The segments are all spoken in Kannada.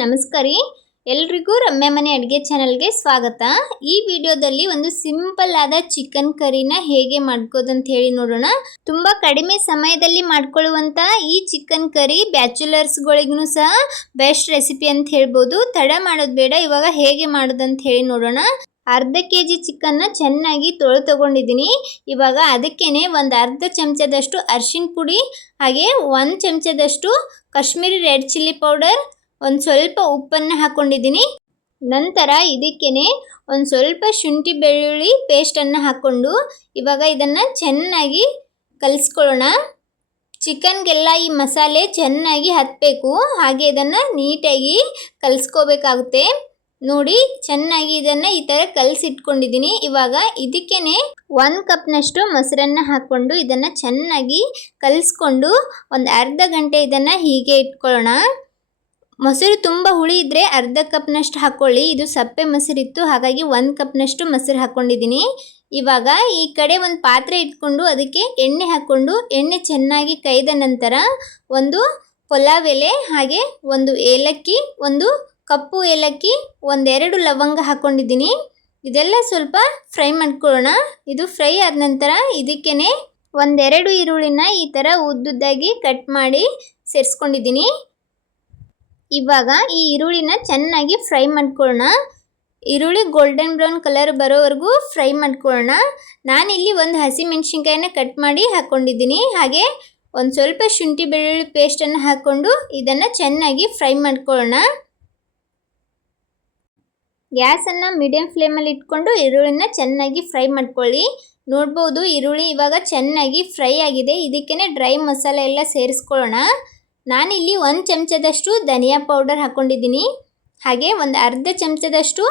ನಮಸ್ಕಾರ ರೀ ಎಲ್ರಿಗೂ ರಮ್ಯ ಮನೆ ಅಡುಗೆ ಚಾನಲ್ಗೆ ಸ್ವಾಗತ। ಈ ವಿಡಿಯೋದಲ್ಲಿ ಒಂದು ಸಿಂಪಲ್ ಆದ ಚಿಕನ್ ಕರಿನ ಹೇಗೆ ಮಾಡ್ಕೋದು ಅಂತ ಹೇಳಿ ನೋಡೋಣ। ತುಂಬಾ ಕಡಿಮೆ ಸಮಯದಲ್ಲಿ ಮಾಡ್ಕೊಳ್ಳುವಂತ ಈ ಚಿಕನ್ ಕರಿ ಬ್ಯಾಚುಲರ್ಸ್ ಗಳಿಗೂ ಸಹ ಬೆಸ್ಟ್ ರೆಸಿಪಿ ಅಂತ ಹೇಳ್ಬೋದು। ತಡ ಮಾಡೋದು ಬೇಡ, ಇವಾಗ ಹೇಗೆ ಮಾಡೋದು ಅಂತ ಹೇಳಿ ನೋಡೋಣ। ಅರ್ಧ ಕೆಜಿ ಚಿಕನ್ ಚೆನ್ನಾಗಿ ತೊಳೆದುಕೊಂಡಿದ್ದೀನಿ। ಇವಾಗ ಅದಕ್ಕೇನೆ ಒಂದು ಅರ್ಧ ಚಮಚದಷ್ಟು ಅರಿಶಿನ ಪುಡಿ, ಹಾಗೆ 1 ಚಮಚದಷ್ಟು ಕಾಶ್ಮೀರಿ ರೆಡ್ ಚಿಲ್ಲಿ ಪೌಡರ್, ಒಂದು ಸ್ವಲ್ಪ ಉಪ್ಪನ್ನು ಹಾಕೊಂಡಿದ್ದೀನಿ। ನಂತರ ಇದಕ್ಕೇನೆ ಒಂದು ಸ್ವಲ್ಪ ಶುಂಠಿ ಬೆಳ್ಳುಳ್ಳಿ ಪೇಸ್ಟನ್ನು ಹಾಕೊಂಡು ಇವಾಗ ಇದನ್ನು ಚೆನ್ನಾಗಿ ಕಲಿಸ್ಕೊಳ್ಳೋಣ। ಚಿಕನ್ಗೆಲ್ಲ ಈ ಮಸಾಲೆ ಚೆನ್ನಾಗಿ ಹತ್ತಬೇಕು, ಹಾಗೆ ಇದನ್ನು ನೀಟಾಗಿ ಕಲಿಸ್ಕೋಬೇಕಾಗುತ್ತೆ। ನೋಡಿ ಚೆನ್ನಾಗಿ ಇದನ್ನು ಈ ಥರ ಕಲಸಿಟ್ಕೊಂಡಿದ್ದೀನಿ। ಇವಾಗ ಇದಕ್ಕೇನೆ 1 ಕಪ್ನಷ್ಟು ಮೊಸರನ್ನು ಹಾಕ್ಕೊಂಡು ಇದನ್ನು ಚೆನ್ನಾಗಿ ಕಲಿಸ್ಕೊಂಡು ಒಂದು ಅರ್ಧ ಗಂಟೆ ಇದನ್ನು ಹೀಗೆ ಇಟ್ಕೊಳ್ಳೋಣ। ಮೊಸರು ತುಂಬ ಹುಳಿ ಇದ್ದರೆ ಅರ್ಧ ಕಪ್ನಷ್ಟು ಹಾಕ್ಕೊಳ್ಳಿ। ಇದು ಸಪ್ಪೆ ಮೊಸರಿತ್ತು, ಹಾಗಾಗಿ 1 ಕಪ್ನಷ್ಟು ಮೊಸರು ಹಾಕ್ಕೊಂಡಿದ್ದೀನಿ। ಇವಾಗ ಈ ಕಡೆ ಒಂದು ಪಾತ್ರೆ ಇಟ್ಕೊಂಡು ಅದಕ್ಕೆ ಎಣ್ಣೆ ಹಾಕ್ಕೊಂಡು ಎಣ್ಣೆ ಚೆನ್ನಾಗಿ ಕೈದ ನಂತರ ಒಂದು ಪಲಾವ್ ಎಲೆ, ಹಾಗೆ ಒಂದು ಏಲಕ್ಕಿ, ಒಂದು ಕಪ್ಪು ಏಲಕ್ಕಿ, 1-2 ಲವಂಗ ಹಾಕ್ಕೊಂಡಿದ್ದೀನಿ। ಇದೆಲ್ಲ ಸ್ವಲ್ಪ ಫ್ರೈ ಮಾಡ್ಕೊಳ್ಳೋಣ। ಇದು ಫ್ರೈ ಆದ ನಂತರ ಇದಕ್ಕೇನೆ 1-2 ಈರುಳ್ಳಿನ ಈ ಥರ ಉದ್ದುದ್ದಾಗಿ ಕಟ್ ಮಾಡಿ ಸೇರಿಸ್ಕೊಂಡಿದ್ದೀನಿ। ಇವಾಗ ಈ ಈರುಳ್ಳಿನ ಚೆನ್ನಾಗಿ ಫ್ರೈ ಮಾಡ್ಕೊಳ್ಳೋಣ। ಈರುಳ್ಳಿ ಗೋಲ್ಡನ್ ಬ್ರೌನ್ ಕಲರ್ ಬರೋವರೆಗೂ ಫ್ರೈ ಮಾಡ್ಕೊಳ್ಳೋಣ। ನಾನಿಲ್ಲಿ ಒಂದು ಹಸಿಮೆಣಸಿನ್ಕಾಯಿನ ಕಟ್ ಮಾಡಿ ಹಾಕ್ಕೊಂಡಿದ್ದೀನಿ, ಹಾಗೆ ಒಂದು ಸ್ವಲ್ಪ ಶುಂಠಿ ಬೆಳ್ಳುಳ್ಳಿ ಪೇಸ್ಟನ್ನು ಹಾಕ್ಕೊಂಡು ಇದನ್ನು ಚೆನ್ನಾಗಿ ಫ್ರೈ ಮಾಡ್ಕೊಳ್ಳೋಣ। ಗ್ಯಾಸನ್ನು ಮೀಡಿಯಂ ಫ್ಲೇಮಲ್ಲಿ ಇಟ್ಕೊಂಡು ಈರುಳ್ಳಿನ ಚೆನ್ನಾಗಿ ಫ್ರೈ ಮಾಡ್ಕೊಳ್ಳಿ। ನೋಡ್ಬೋದು ಈರುಳ್ಳಿ ಇವಾಗ ಚೆನ್ನಾಗಿ ಫ್ರೈ ಆಗಿದೆ। ಇದಕ್ಕೇನೆ ಡ್ರೈ ಮಸಾಲೆ ಎಲ್ಲ ಸೇರಿಸ್ಕೊಳ್ಳೋಣ। ನಾನಿಲ್ಲಿ 1 ಚಮಚದಷ್ಟು ಧನಿಯಾ ಪೌಡರ್ ಹಾಕ್ಕೊಂಡಿದ್ದೀನಿ, ಹಾಗೆ ಒಂದು ಅರ್ಧ ಚಮಚದಷ್ಟು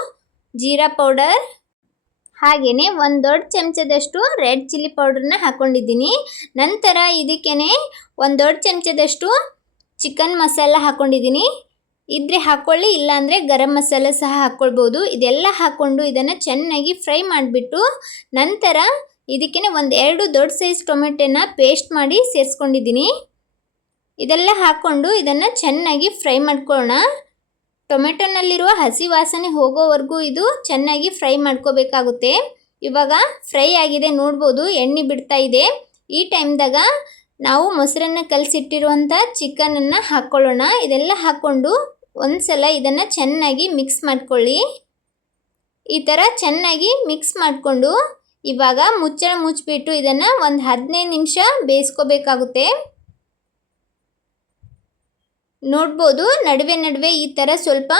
ಜೀರಾ ಪೌಡರ್, ಹಾಗೆಯೇ 1 ದೊಡ್ಡ ಚಮಚದಷ್ಟು ರೆಡ್ ಚಿಲ್ಲಿ ಪೌಡರ್ನ ಹಾಕ್ಕೊಂಡಿದ್ದೀನಿ। ನಂತರ ಇದಕ್ಕೇನೆ 1 ದೊಡ್ಡ ಚಮಚದಷ್ಟು ಚಿಕನ್ ಮಸಾಲ ಹಾಕ್ಕೊಂಡಿದ್ದೀನಿ। ಇದ್ರೆ ಹಾಕ್ಕೊಳ್ಳಿ, ಇಲ್ಲಾಂದರೆ ಗರಂ ಮಸಾಲ ಸಹ ಹಾಕ್ಕೊಳ್ಬೋದು। ಇದೆಲ್ಲ ಹಾಕ್ಕೊಂಡು ಇದನ್ನು ಚೆನ್ನಾಗಿ ಫ್ರೈ ಮಾಡಿಬಿಟ್ಟು ನಂತರ ಇದಕ್ಕೇನೆ 1-2 ದೊಡ್ಡ ಸೈಜ್ ಟೊಮೆಟೊನ ಪೇಸ್ಟ್ ಮಾಡಿ ಸೇರಿಸ್ಕೊಂಡಿದ್ದೀನಿ। ಇದೆಲ್ಲ ಹಾಕ್ಕೊಂಡು ಇದನ್ನು ಚೆನ್ನಾಗಿ ಫ್ರೈ ಮಾಡ್ಕೊಳ್ಳೋಣ। ಟೊಮೆಟೊನಲ್ಲಿರುವ ಹಸಿ ವಾಸನೆ ಹೋಗೋವರೆಗೂ ಇದು ಚೆನ್ನಾಗಿ ಫ್ರೈ ಮಾಡ್ಕೋಬೇಕಾಗುತ್ತೆ। ಇವಾಗ ಫ್ರೈ ಆಗಿದೆ, ನೋಡ್ಬೋದು ಎಣ್ಣೆ ಬಿಡ್ತಾ ಇದೆ। ಈ ಟೈಮ್ದಾಗ ನಾವು ಮೊಸರನ್ನು ಕಲಸಿಟ್ಟಿರುವಂಥ ಚಿಕನನ್ನು ಹಾಕ್ಕೊಳ್ಳೋಣ। ಇದೆಲ್ಲ ಹಾಕ್ಕೊಂಡು ಒಂದು ಸಲ ಇದನ್ನು ಚೆನ್ನಾಗಿ ಮಿಕ್ಸ್ ಮಾಡ್ಕೊಳ್ಳಿ। ಈ ಥರ ಚೆನ್ನಾಗಿ ಮಿಕ್ಸ್ ಮಾಡಿಕೊಂಡು ಇವಾಗ ಮುಚ್ಚಳ ಮುಚ್ಚಿಬಿಟ್ಟು ಇದನ್ನು ಒಂದು 15 ನಿಮಿಷ ಬೇಯಿಸ್ಕೋಬೇಕಾಗುತ್ತೆ। ನೋಡ್ಬೋದು ನಡುವೆ ನಡುವೆ ಈ ಥರ ಸ್ವಲ್ಪ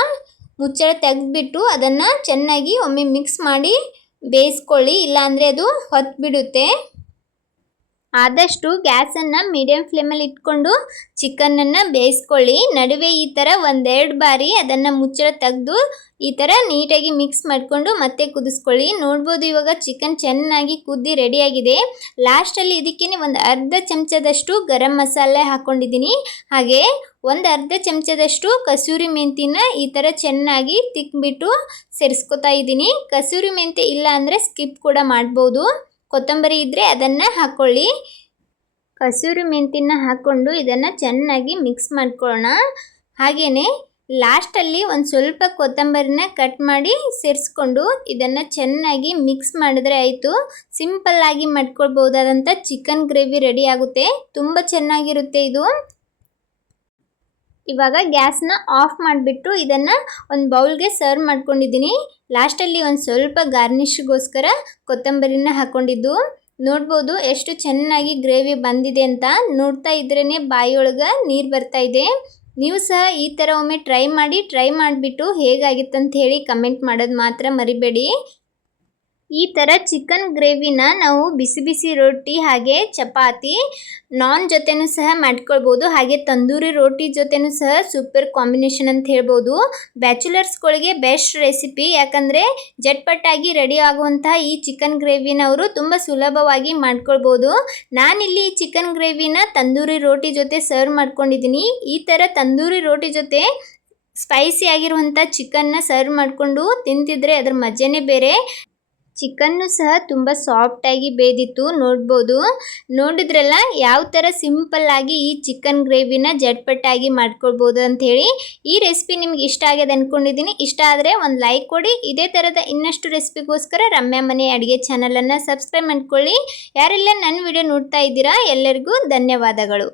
ಮುಚ್ಚಳ ತೆಗೆದ್ಬಿಟ್ಟು ಅದನ್ನು ಚೆನ್ನಾಗಿ ಒಮ್ಮೆ ಮಿಕ್ಸ್ ಮಾಡಿ ಬೇಯಿಸ್ಕೊಳ್ಳಿ, ಇಲ್ಲಾಂದರೆ ಅದು ಹೊತ್ಬಿಡುತ್ತೆ। ಆದಷ್ಟು ಗ್ಯಾಸನ್ನು ಮೀಡಿಯಂ ಫ್ಲೇಮಲ್ಲಿ ಇಟ್ಕೊಂಡು ಚಿಕನನ್ನು ಬೇಯಿಸ್ಕೊಳ್ಳಿ। ನಡುವೆ ಈ ಥರ 1-2 ಬಾರಿ ಅದನ್ನು ಮುಚ್ಚಳ ತೆಗೆದು ಈ ಥರ ನೀಟಾಗಿ ಮಿಕ್ಸ್ ಮಾಡಿಕೊಂಡು ಮತ್ತೆ ಕುದಿಸ್ಕೊಳ್ಳಿ। ನೋಡ್ಬೋದು ಇವಾಗ ಚಿಕನ್ ಚೆನ್ನಾಗಿ ಕುದ್ದಿ ರೆಡಿಯಾಗಿದೆ। ಲಾಸ್ಟಲ್ಲಿ ಇದಕ್ಕೇನೆ ಒಂದು ಅರ್ಧ ಚಮಚದಷ್ಟು ಗರಂ ಮಸಾಲೆ ಹಾಕ್ಕೊಂಡಿದ್ದೀನಿ, ಹಾಗೆ ಒಂದು ಅರ್ಧ ಚಮಚದಷ್ಟು ಕಸೂರಿ ಮೆಂತಿನ ಈ ಥರ ಚೆನ್ನಾಗಿ ತಿಕ್ಬಿಟ್ಟು ಸೇರಿಸ್ಕೊತಾ ಇದ್ದೀನಿ। ಕಸೂರಿ ಮೆಂತಿ ಇಲ್ಲ ಅಂದರೆ ಸ್ಕಿಪ್ ಕೂಡ ಮಾಡ್ಬೋದು, ಕೊತ್ತಂಬರಿ ಇದ್ದರೆ ಅದನ್ನು ಹಾಕ್ಕೊಳ್ಳಿ। ಕಸೂರಿ ಮೆಂತಿನ ಹಾಕ್ಕೊಂಡು ಇದನ್ನು ಚೆನ್ನಾಗಿ ಮಿಕ್ಸ್ ಮಾಡ್ಕೊಳ್ಳೋಣ। ಹಾಗೆಯೇ ಲಾಸ್ಟಲ್ಲಿ ಒಂದು ಸ್ವಲ್ಪ ಕೊತ್ತಂಬರಿನ ಕಟ್ ಮಾಡಿ ಸೇರಿಸ್ಕೊಂಡು ಇದನ್ನು ಚೆನ್ನಾಗಿ ಮಿಕ್ಸ್ ಮಾಡಿದ್ರೆ ಆಯಿತು। ಸಿಂಪಲ್ಲಾಗಿ ಮಾಡ್ಕೊಳ್ಬೋದಾದಂಥ ಚಿಕನ್ ಗ್ರೇವಿ ರೆಡಿ ಆಗುತ್ತೆ, ತುಂಬ ಚೆನ್ನಾಗಿರುತ್ತೆ ಇದು। ಇವಾಗ ಗ್ಯಾಸ್ನ ಆಫ್ ಮಾಡಿಬಿಟ್ಟು ಇದನ್ನು ಒಂದು ಬೌಲ್ಗೆ ಸರ್ವ್ ಮಾಡ್ಕೊಂಡಿದ್ದೀನಿ। ಲಾಸ್ಟಲ್ಲಿ ಒಂದು ಸ್ವಲ್ಪ ಗಾರ್ನಿಷ್ಗೋಸ್ಕರ ಕೊತ್ತಂಬರಿನ ಹಾಕ್ಕೊಂಡಿದ್ದು। ನೋಡ್ಬೋದು ಎಷ್ಟು ಚೆನ್ನಾಗಿ ಗ್ರೇವಿ ಬಂದಿದೆ ಅಂತ, ನೋಡ್ತಾ ಇದ್ರೇ ಬಾಯಿಯೊಳಗೆ ನೀರು ಬರ್ತಾ ಇದೆ। ನೀವು ಸಹ ಈ ಥರ ಒಮ್ಮೆ ಟ್ರೈ ಮಾಡಿಬಿಟ್ಟು ಹೇಗಾಗಿತ್ತಂತ ಹೇಳಿ ಕಮೆಂಟ್ ಮಾಡೋದು ಮಾತ್ರ ಮರಿಬೇಡಿ। ಈ ಥರ ಚಿಕನ್ ಗ್ರೇವಿನ ನಾವು ಬಿಸಿ ಬಿಸಿ ರೊಟ್ಟಿ, ಹಾಗೆ ಚಪಾತಿ, ನಾನ್ ಜೊತೆನೂ ಸಹ ಮಾಡ್ಕೊಳ್ಬೋದು, ಹಾಗೆ ತಂದೂರಿ ರೋಟಿ ಜೊತೆನೂ ಸಹ ಸೂಪರ್ ಕಾಂಬಿನೇಷನ್ ಅಂತ ಹೇಳ್ಬೋದು। ಬ್ಯಾಚುಲರ್ಸ್ಗಳಿಗೆ ಬೆಸ್ಟ್ ರೆಸಿಪಿ, ಯಾಕಂದರೆ ಜಟ್ಪಟ್ಟಾಗಿ ರೆಡಿ ಆಗುವಂತಹ ಈ ಚಿಕನ್ ಗ್ರೇವಿನ ಅವರು ತುಂಬ ಸುಲಭವಾಗಿ ಮಾಡ್ಕೊಳ್ಬೋದು। ನಾನಿಲ್ಲಿ ಈ ಚಿಕನ್ ಗ್ರೇವಿನ ತಂದೂರಿ ರೋಟಿ ಜೊತೆ ಸರ್ವ್ ಮಾಡ್ಕೊಂಡಿದ್ದೀನಿ। ಈ ಥರ ತಂದೂರಿ ರೋಟಿ ಜೊತೆ ಸ್ಪೈಸಿ ಆಗಿರುವಂಥ ಚಿಕನ್ನ ಸರ್ವ್ ಮಾಡಿಕೊಂಡು ತಿಂತಿದ್ರೆ ಅದ್ರ ಮಜನೇ ಬೇರೆ। ಚಿಕನ್ನು ಸಹ ತುಂಬ ಸಾಫ್ಟಾಗಿ ಬೇದಿತ್ತು ನೋಡ್ಬೋದು. ನೋಡಿದ್ರಲ್ಲ ಯಾವ ಥರ ಸಿಂಪಲ್ ಆಗಿ ಈ ಚಿಕನ್ ಗ್ರೇವಿನ ಜಟ್ಪಟ್ಟಾಗಿ ಮಾಡ್ಕೊಳ್ಬೋದು ಅಂಥೇಳಿ. ಈ ರೆಸಿಪಿ ನಿಮ್ಗೆ ಇಷ್ಟ ಆಗಿದೆ ಅಂದ್ಕೊಂಡಿದ್ದೀನಿ. ಇಷ್ಟ ಆದರೆ ಒಂದು ಲೈಕ್ ಕೊಡಿ. ಇದೇ ಥರದ ಇನ್ನಷ್ಟು ರೆಸಿಪಿಗೋಸ್ಕರ ರಮ್ಯಾ ಮನೆ ಅಡುಗೆ ಚಾನಲನ್ನು ಸಬ್ಸ್ಕ್ರೈಬ್ ಮಾಡ್ಕೊಳ್ಳಿ. ಯಾರೆಲ್ಲ ನನ್ನ ವಿಡಿಯೋ ನೋಡ್ತಾ ಇದ್ದೀರಾ ಎಲ್ಲರಿಗೂ ಧನ್ಯವಾದಗಳು.